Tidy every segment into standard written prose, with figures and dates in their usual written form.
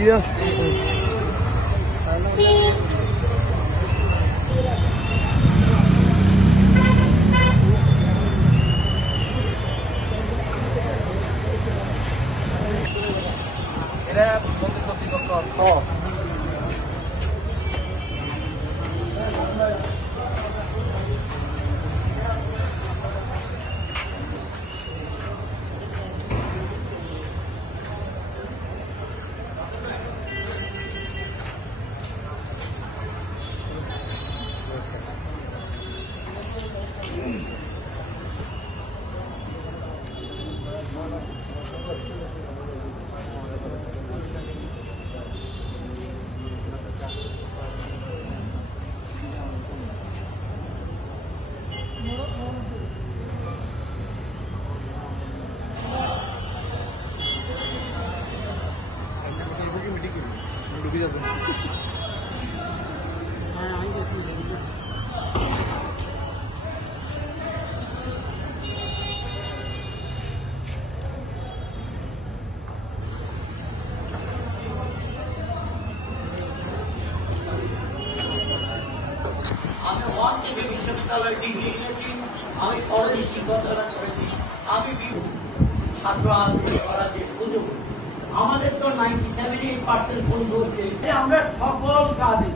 Serious এটা মন্দির কর্তৃপক্ষ অর্থ আমি ওয়ান থেকে বিশ্ববিদ্যালয়ে ডিগ্রি নিয়েছি, আমি কলেজে শিক্ষকতা করেছি, আমি ছাত্র আন্দোলন করার যে সুযোগ আমাদের তো 97% বন্ধু হচ্ছে। আমরা সকল কাজে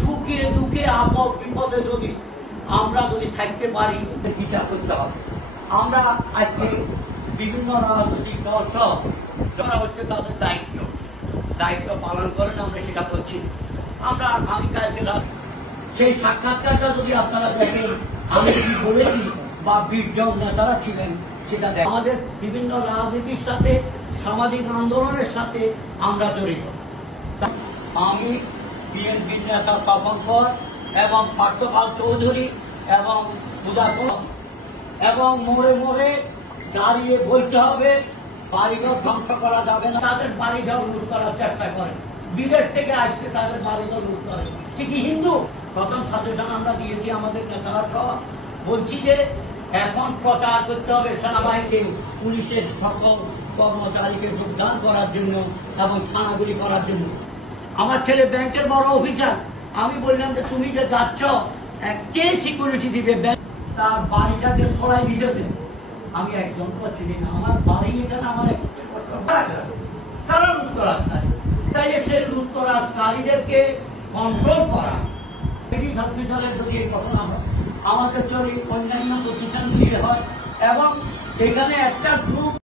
সুখে দুঃখে আপদ বিপদে যদি আমরা থাকতে পারি বিচার করতে হবে। আমরা আজকে বিভিন্ন রাজনৈতিক দল সব যারা হচ্ছে তাদের দায়িত্ব পালন করেন, আমরা সেটা করছি। আমি কালকে সেই সাক্ষাৎকারটা যদি আপনারা দেখেন, আমি কি বলেছি বা বীরজন নেতারা ছিলেন সেটা দেখেন। আমাদের বিভিন্ন রাজনীতির সাথে সামাজিক আন্দোলনের সাথে আমরা জড়িত। আমি বিএনপির নেতা তপন কর এবং পার্থপাল চৌধুরী এবং এবং মোড়ে মোড়ে দাঁড়িয়ে বলতে হবে বাড়িঘর ধ্বংস করা যাবে না। তাদের বাড়িঘর লুট করার চেষ্টা করেন, বিদেশ থেকে আসতে তাদের বাড়িঘর লুট করে। সে কি হিন্দু? প্রথম সাজেশন আমরা দিয়েছি আমাদের নেতারা সহ, বলছি যে এখন প্রচার করতে হবে সেনাবাহিনীকে, পুলিশের সকল কর্মচারীকে যোগদান করার জন্য এবং থানাগুলি করার জন্য। আমার ছেলে ব্যাংকের বড় অফিসার, আমি বললাম যে তুমি যে যাচ্ছ কে সিকিউরিটি দিবে? তার বাড়িটাকে সরাই দিতেছে। আমি একজন করছি না, আমার বাড়ি এখানে আমার কারণ লুটতরাজকারী, তাই সে লুটতরাজকারীদেরকে কন্ট্রোল করা। যদি এই ঘটনা হয় আমাদের যদি অন্যান্য প্রতিষ্ঠানগুলি হয় এবং এখানে একটা গ্রুপ